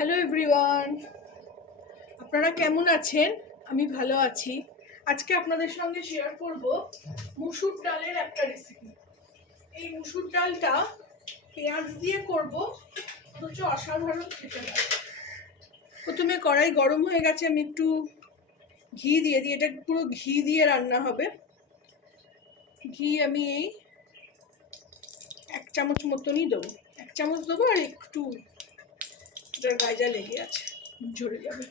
Hello everyone, আপনারা কেমন আছেন? আমি ভালো আছি। আজকে আপনাদের সঙ্গে শেয়ার করব মুসুর ডালের একটা রেসিপি। এই মুসুর ডালটা পেঁয়াজ দিয়ে করব, অথচ অসাধারণ খেতে হয়। প্রথমে কড়াই গরম হয়ে গেছে, আমি একটু ঘি দিয়ে দিই। এটা পুরো ঘি দিয়ে রান্না হবে। ঘি আমি এই 1 চামচ মতনই দেবো। 1 চামচ দেবো, আর একটু এটার গায়ে লেগে আছে, ঝরে যাবে।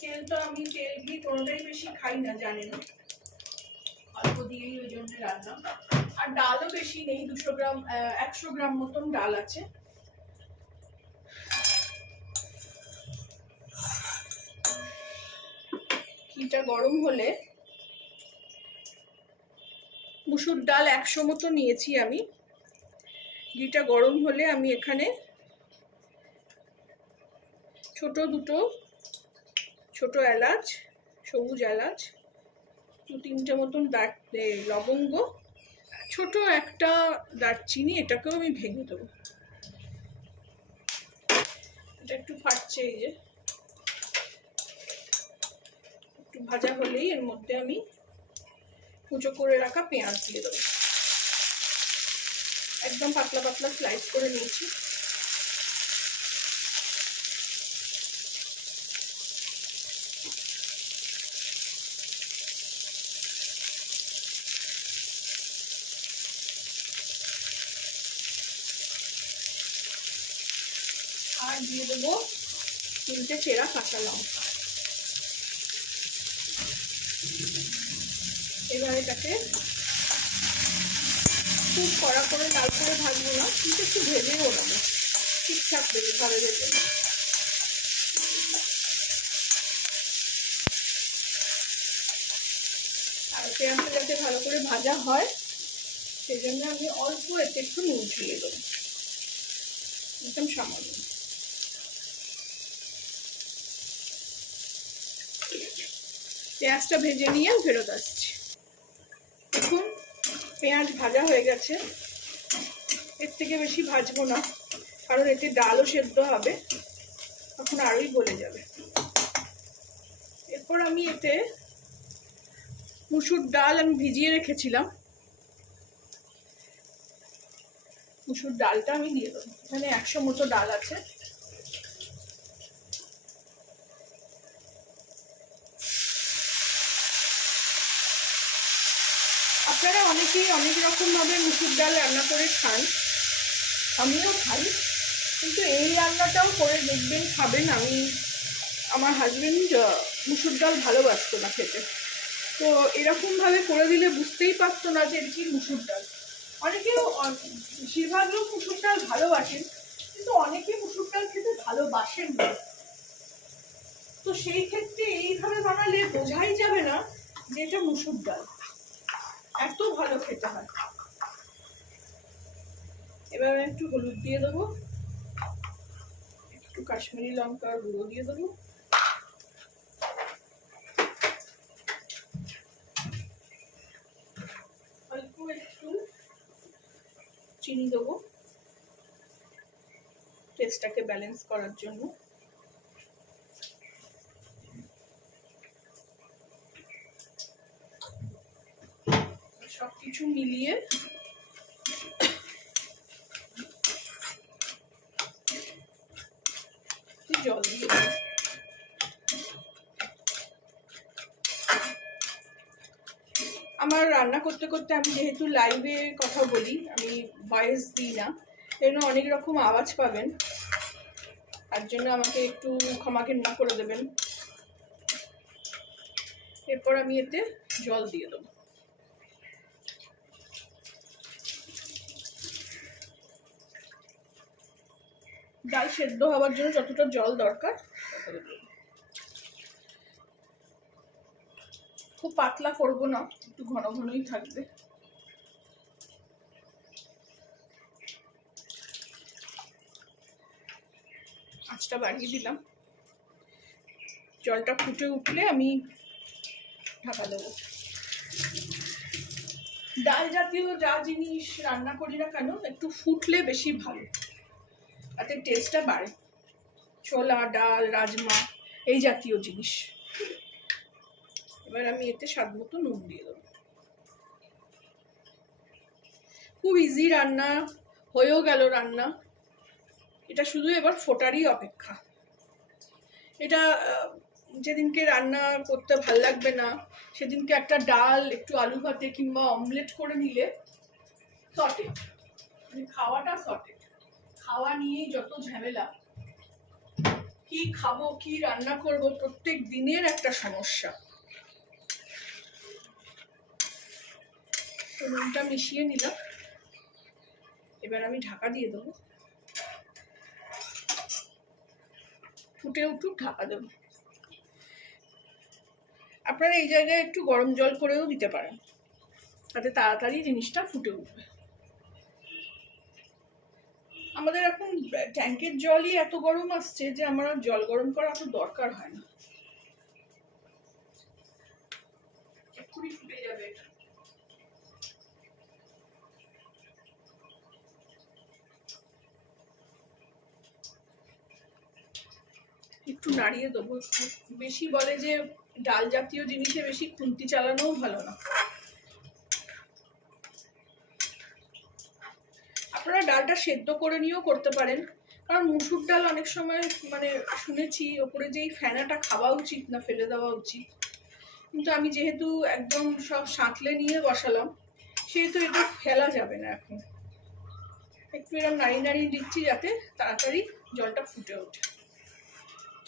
তেলটা আমি তেল ঘি কোনোটাই বেশি খাই না, জানেন, অল্প দিয়েই ওই জন্য রান্না। আর ডালও বেশি নেই, 200 গ্রাম 100 গ্রাম মতন ডাল আছে। ঘিটা গরম হলে, মুসুর ডাল 100 মতো নিয়েছি আমি। ঘিটা গরম হলে আমি এখানে দুটো ছোট এলাচ, সবুজ এলাচ, 2-3টে মতন লবঙ্গ, ছোট একটা দারচিনি, এটাকেও আমি ভেঙে দেবো। এটা একটু ফাটছে, এই যে একটু ভাজা হলেই এর মধ্যে আমি কুচো করে রাখা পেঁয়াজ দিয়ে দেবো। একদম পাতলা পাতলা স্লাইস করে নিয়েছি। আর দিয়ে দেবো 3টে চেরা কাঁচা লঙ্কা। এবার এটাকে খুব কড়া করে লাল করে ভাজবো না, কিন্তু একটু ভেজে ওড়াবো, ঠিকঠাক ভালো ভেজে না। আর পেঁয়াজটা যাতে ভালো করে ভাজা হয়, সেই জন্য আমি অল্প এতে একটু নুন ছড়িয়ে দেবো, একদম সামান্য। পেঁয়াজটা ভেজে নিয়ে ফেরত আসছি। দেখুন, পেঁয়াজ ভাজা হয়ে গেছে। এর থেকে বেশি ভাজবো না, কারণ এতে ডালও সেদ্ধ হবে, তখন আরোই গলে যাবে। এরপর আমি এতে মুসুর ডাল আমি ভিজিয়ে রেখেছিলাম, মুসুর ডালটা আমি দিয়ে দেবো। এখানে 100 মতো ডাল আছে। আপনারা অনেকেই অনেক রকম ভাবে মুসুর ডাল রান্না করে খান, আমিও খাই, কিন্তু এই রান্নাটাও করে দেখবেন, খাবেন। আমার হাজবেন্ড মুসুর ডাল ভালোবাসতো না খেতে, তো এরকম ভাবে করে দিলে বুঝতেই পারতো না যে কি মুসুর ডাল। অনেকেও, বেশিরভাগ লোক মুসুর ডাল ভালোবাসেন, কিন্তু অনেকে মুসুর ডাল খেতে ভালোবাসেন না। তো সেই ক্ষেত্রে এইভাবে বানালে বোঝাই যাবে না যে এটা মুসুর ডাল, এত ভালো খেতে হয়। এবার একটু হলুদ দিয়ে দেবো, একটু কাশ্মীরি লঙ্কার গুঁড়ো দিয়ে দেবো, অল্প একটু চিনি দেবো টেস্টটাকে ব্যালেন্স করার জন্য। সবকিছু মিলিয়ে জল দিয়ে দেবো। আমার রান্না করতে করতে, আমি যেহেতু লাইভে কথা বলি, আমি ভয়েস দিই না, এর জন্য অনেক রকম আওয়াজ পাবেন, তার জন্য আমাকে একটু ক্ষমা ঘৃণা করে দেবেন। এরপর আমি এতে জল দিয়ে দেবো। ডাল সেদ্ধ হওয়ার জন্য যতটা জল দরকার ততটা দেবো। খুব পাতলা করব না, একটু ঘন ঘনই থাকবে। আঁচটা বাড়িয়ে দিলাম। জলটা ফুটে উঠলে আমি ঢাকা দেবো। ডাল জাতীয় যা জিনিস রান্না করি না কেন, একটু ফুটলে বেশি ভালো। তাতে টেস্টটা বাড়ে। ছোলা, ডাল, রাজমা এই জাতীয় জিনিস। এবার আমি এতে স্বাদ মতো নুন দিয়ে দেবো। খুব ইজি রান্না, হয়েও গেল রান্না। এটা শুধু এবার ফোটারই অপেক্ষা। এটা যেদিনকে রান্না করতে ভাল লাগবে না সেদিনকে একটা ডাল, একটু আলু ভাতে কিংবা অমলেট করে নিলে সর্টেড, মানে খাওয়াটা সর্টেড। খাওয়া নিয়েই যত ঝামেলা, কি খাবো কি রান্না করব প্রত্যেক দিনের একটা সমস্যা। তো নুনটা মিশিয়ে নিলাম, এবার আমি ঢাকা দিয়ে দেবো। ফুটে উঠুক, ঢাকা দেবো। আপনারা এই জায়গায় একটু গরম জল করেও দিতে পারেন, তাতে তাড়াতাড়ি জিনিসটা ফুটে উঠবে। আমাদের এখন ট্যাঙ্কের জলই এত গরম আসছে যে আমার জল গরম করা এত দরকার হয় না, এক্ষুনি ফুটে যাবে এটা। একটু নাড়িয়ে দেবো। বেশি বলে যে ডাল জাতীয় জিনিসে বেশি খুন্তি চালানোও ভালো না। আপনারা ডালটা সেদ্ধ করে নিয়েও করতে পারেন, কারণ মুসুর ডাল অনেক সময় মানে শুনেছি ওপরে যেই ফেনাটা খাওয়া উচিত না, ফেলে দেওয়া উচিত। কিন্তু আমি যেহেতু একদম সব সাঁতলে নিয়ে বসালাম সেহেতু এটা ফেলা যাবে না। এখন একটু এরকম নাড়িয়ে নাড়িয়ে দিচ্ছি যাতে তাড়াতাড়ি জলটা ফুটে ওঠে।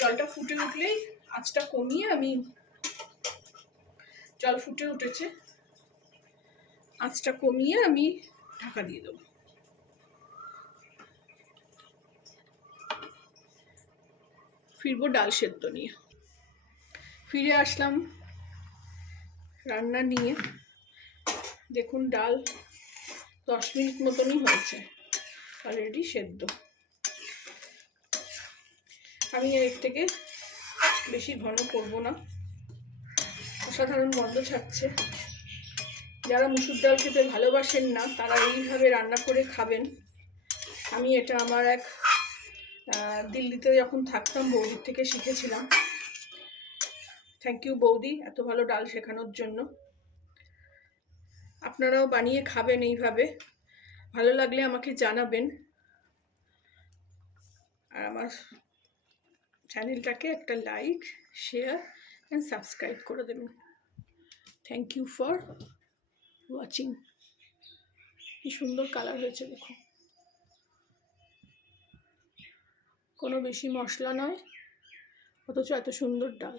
জলটা ফুটে উঠলেই আঁচটা কমিয়ে আমি, জল ফুটে উঠেছে, আঁচটা কমিয়ে আমি ঢাকা দিয়ে দেবো। ফিরবো ডাল সেদ্ধ নিয়ে। ফিরে আসলাম রান্না নিয়ে। দেখুন ডাল 10 মিনিট মতনই হয়েছে, অলরেডি সেদ্ধ। আমি এর থেকে বেশি ঘন করব না, অসাধারণ গন্ধ ছাড়ছে। যারা মুসুর ডাল খেতে ভালোবাসেন না তারা এইভাবে রান্না করে খাবেন। আমি এটা আমার এক দিল্লিতে যখন থাকতাম বৌদির থেকে শিখেছিলাম। থ্যাংক ইউ বৌদি, এত ভালো ডাল শেখানোর জন্য। আপনারাও বানিয়ে খাবেন এইভাবে, ভালো লাগলে আমাকে জানাবেন। আর আমার চ্যানেলটাকে একটা লাইক, শেয়ার অ্যান্ড সাবস্ক্রাইব করে দেবেন। Thank you for watching. কি সুন্দর কালার হয়েছে দেখুন, কোনো বেশি মশলা নয় অথচ এত সুন্দর ডাল।